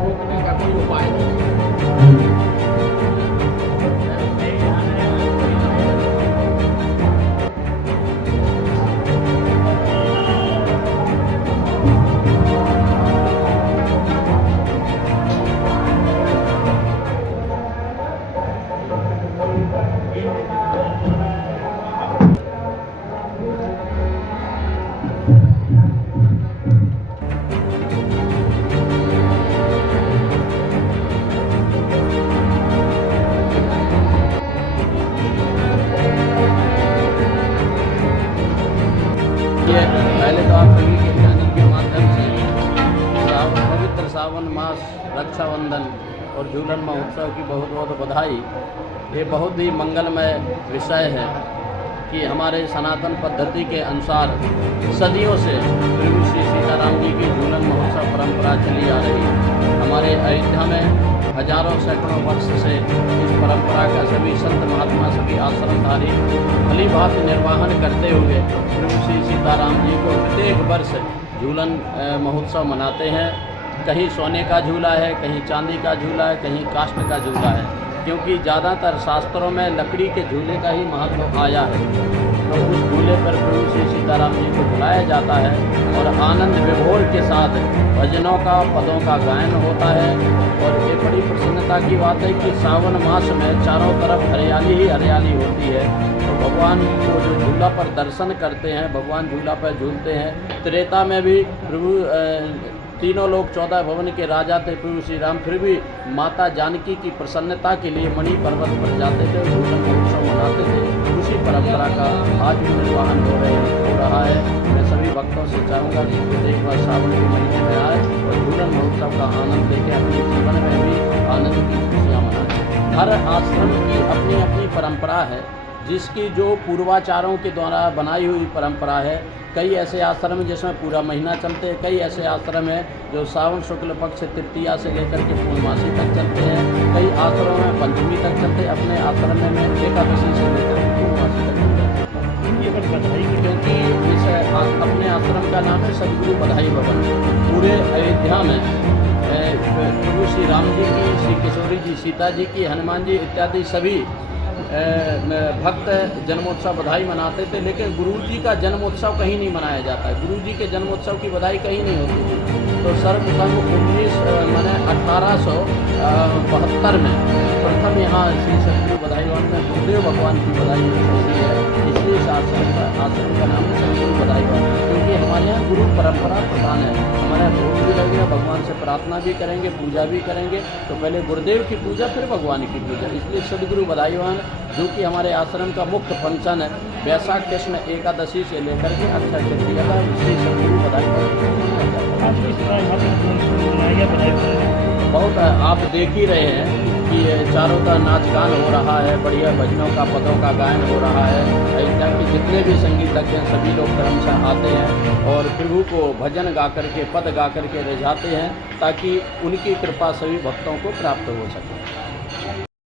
रोकने का कोई उपाय नहीं। पहले तो आप सभी के चैनल के माध्यम से पवित्र सावन मास रक्षाबंधन और झूलन महोत्सव की बहुत बहुत बधाई। ये बहुत ही मंगलमय विषय है कि हमारे सनातन पद्धति के अनुसार सदियों से प्रभु श्री सीताराम जी की झूलन महोत्सव परंपरा चली आ रही है। हमारे अयोध्या में हजारों सैकड़ों वर्ष से इस परंपरा का सभी संत महात्मा सभी आश्रमधारी भली भांति निर्वाहन करते हुए प्रभु श्री सीताराम जी को प्रत्येक वर्ष झूलन महोत्सव मनाते हैं। कहीं सोने का झूला है, कहीं चांदी का झूला है, कहीं काष्ठ का झूला है, क्योंकि ज़्यादातर शास्त्रों में लकड़ी के झूले का ही महत्व आया है। तो उस झूले पर प्रभु श्री सीताराम जी को बुलाया जाता है और आनंद विभोर के साथ भजनों का पदों का गायन होता है। और ये बड़ी प्रसन्नता की बात है कि सावन मास में चारों तरफ हरियाली ही हरियाली होती है। तो भगवान को जो झूला पर दर्शन करते हैं, भगवान झूला पर झूलते हैं। त्रेता में भी प्रभु तीनों लोग 14 भवन के राजा थे प्रभु श्री राम, फिर भी माता जानकी की प्रसन्नता के लिए मणि पर्वत पर जाते थे, झूलन महोत्सव मनाते थे। उसी परंपरा का आज भी निर्वहन हो रहा है। मैं सभी भक्तों से चाहूँगा कि प्रत्येक बार सावन के महीने में आए और झूलन महोत्सव का आनंद लेके अपने जीवन में भी आनंद की खुशियाँ मनाएं। हर आश्रम की अपनी अपनी परंपरा है, जिसकी जो पूर्वाचारों के द्वारा बनाई हुई परंपरा है। कई ऐसे आश्रम हैं जिसमें पूरा महीना चलते हैं, कई ऐसे आश्रम हैं जो सावन शुक्ल पक्ष तृतीया से लेकर के पूर्णमासी तक चलते हैं, कई आश्रमों में पंचमी तक चलते हैं, अपने आश्रम में एकादशी से लेकर के पूर्णमासी तक चलते हैं। ये बड़ी बधाई, क्योंकि इस अपने आश्रम का नाम है सदगुरु बधाई भवन। पूरे अयोध्या में प्रभु श्री राम जी की, श्री किशोरी जी, सीता जी की, हनुमान जी इत्यादि सभी भक्त जन्मोत्सव बधाई मनाते थे। लेकिन गुरु जी का जन्मोत्सव कहीं नहीं मनाया जाता है, गुरु जी के जन्मोत्सव की बधाई कहीं नहीं होती थी। तो सर्वप्रथम 1872 में प्रथम यहाँ श्री सदगुरु बधाई भवन में गुरुदेव भगवान की बधाई होती है। इसलिए इस आश्रम का नाम है सदगुरु बधाई भवन, क्योंकि हमारे यहाँ गुरु परंपरा प्रधान है। हमारे यहाँ भोग भी लगेगा, भगवान से प्रार्थना भी करेंगे, पूजा भी करेंगे। तो पहले गुरुदेव की पूजा, फिर भगवान की पूजा। इसलिए सदगुरु बधाई भवन, जो कि हमारे आश्रम का मुख्य फंक्शन है, वैशाख कृष्ण एकादशी से लेकर के अक्षय तृतीया का श्री सदगुरु बधाई बहुत आप देख ही रहे हैं कि चारों तरफ नाच गान हो रहा है, बढ़िया भजनों का पदों का गायन हो रहा है। अयोध्या के जितने भी संगीतज्ञ हैं सभी लोग क्रमशः आते हैं और प्रभु को भजन गा करके, पद गा करके रिझाते हैं, ताकि उनकी कृपा सभी भक्तों को प्राप्त हो सके।